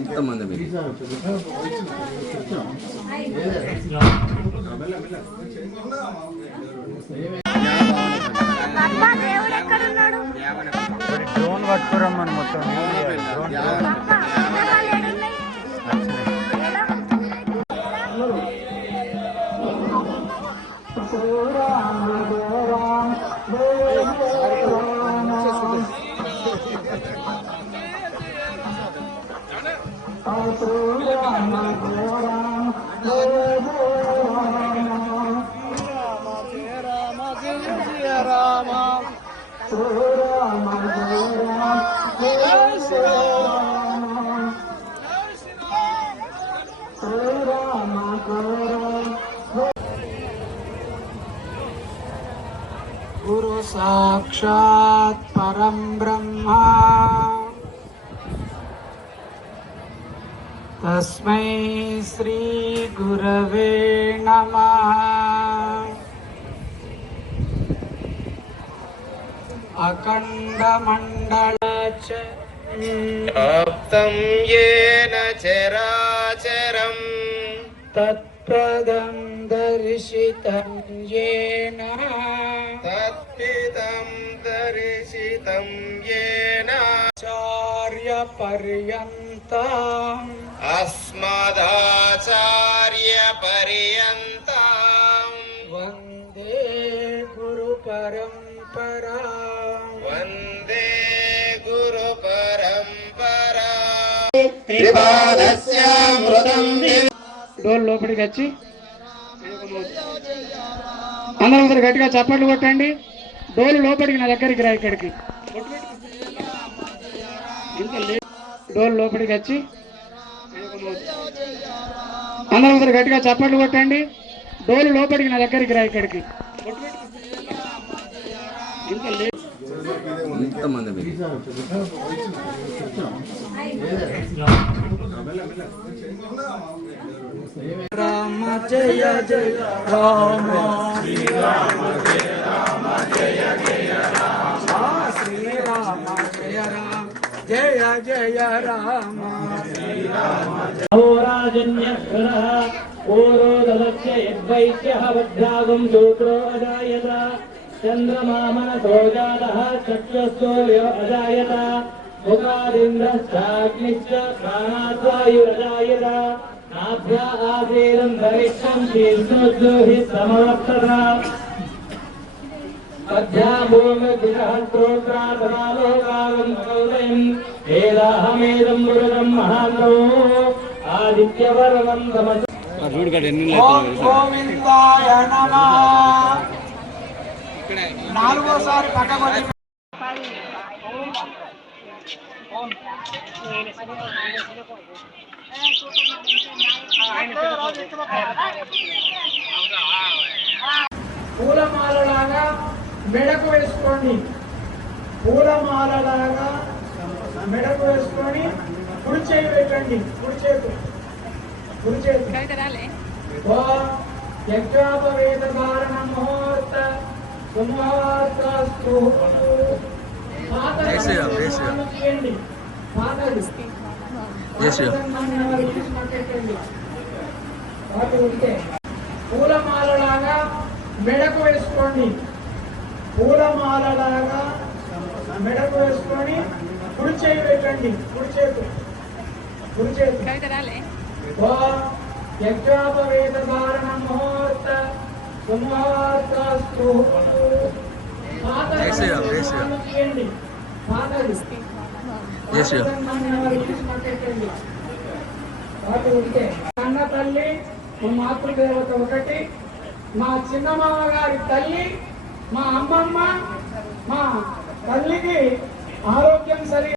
ఎంతమంది డ్రోన్ పట్టుకోరమ్మని మొత్తం गुरु साक्षात् परं ब्रह्मा तस्मै श्री गुरवे नमः। अखण्डमण्डलाच्युतं येन चराचरं तत्पदं दर्शितं येन दर्शितं येन आचार्यपर्यन्तम् अस्मदाचार्यपर्यन्तं वन्दे गुरुपरम्परा वन्दे गुरुपरम्परा। त्रिपादस्यामृतं డోర్ లోపలికి వచ్చి అందరూ గట్టిగా చప్పట్లు కొట్టండి. డోలు లోపలికి నా దగ్గరికి రా, ఇక్కడికి డోలు లోపలికి వచ్చి అందరూ గట్టిగా చప్పట్లు కొట్టండి. డోలు లోపలికి నా దగ్గరికి రా, ఇక్కడికి ఎంతమంది రామ జయ జయ రామ శ్రీరామ జయ రామ జయ జయ రామ శ్రీరామ జయ రామ జయ జయ రామ శ్రీరామ రాజన్యః ఓరోదలక్ష్య యద్వైద్యః వద్రాగం శూద్రో అజాయత చంద్రమామనసో జాతః చక్షుస్తూర్యో అజాయత ముఖాదింద్రశ్చాగ్నిశ్చ ప్రాణాద్వాయురజాయత నాభ్యా ఆసేరం ధరిష్టం శీర్షోద్యోహి సమవర్తత అధ్యాభూమి దినహస్త్రోత్రాధనాలోకాగం కౌదయం వేదాహమేదం మురుగం మహాంతో ఆదిత్యవరమం తమస గోవిందాయ నమః. నాలుగోసారి పక్కకొచ్చి పూలమాలలాగా మెడకు వేసుకోండి. పూలమాలలాగా మెడకు వేసుకొని కుడి చేయి పెట్టండి. కుడి చేతి యజ్ఞాపవేద కారణ ముహూర్త సుముహూర్తస్తు తీయండి. పూలమాలలాగా మెడకు వేసుకోండి. పూలమాలలాగా మెడకు వేసుకొని కుడి చేయి పెట్టండి. కుడి చేతి యజ్ఞాపవేద కారణ ముహూర్త సుముహూర్తస్తు తీయండి. కన్న తల్లి మా మాతృదేవత ఒకటి, మా చిన్నమామ గారి తల్లి, మా అమ్మమ్మ, మా తల్లికి ఆరోగ్యం సరి